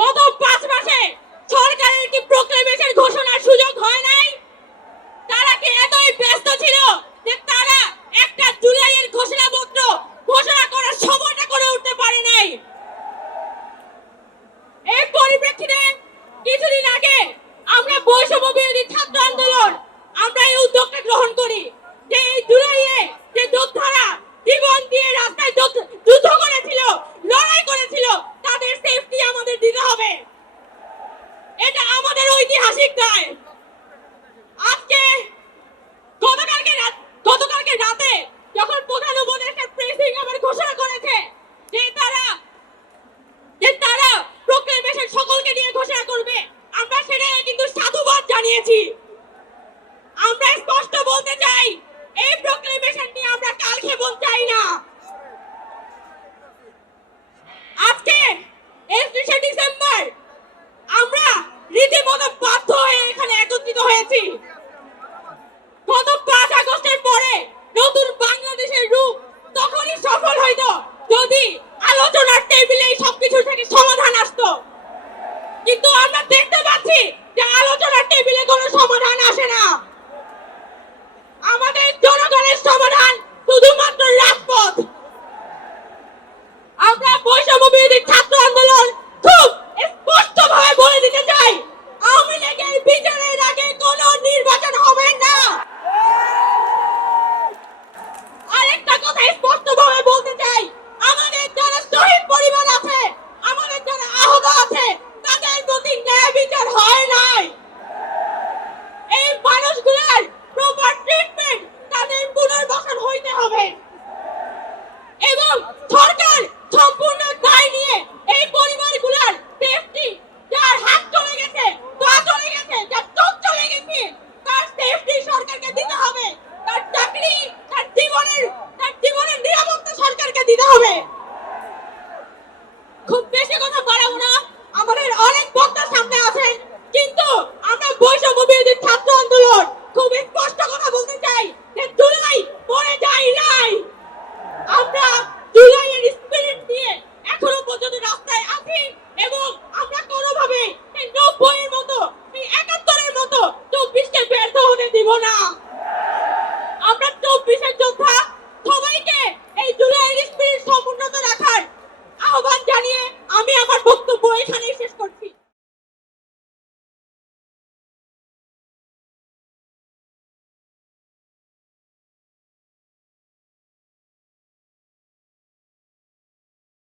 গত পাঁচ মাসে সরকারের কি প্রোক্লেমেশন ঘোষণার সুযোগ হয় নাই? তারা কি এতই ব্যস্ত ছিল যে তারা একটা জুলাইয়ের ঘোষণাপত্র ঘোষণা করার সময়টা করে উঠতে পারে নাই? এই পরিপ্রেক্ষিতে কিছুদিন আগে আমরা বৈষম্য বিরোধী ছাত্র আন্দোলন, আমরা এই উদ্যোগটা গ্রহণ করি। যে এই জুলাইয়ে যে যোদ্ধারা ঐতিহাসিক নয় আজকে গতকালকে গতকালকে রাতে শুধুমাত্র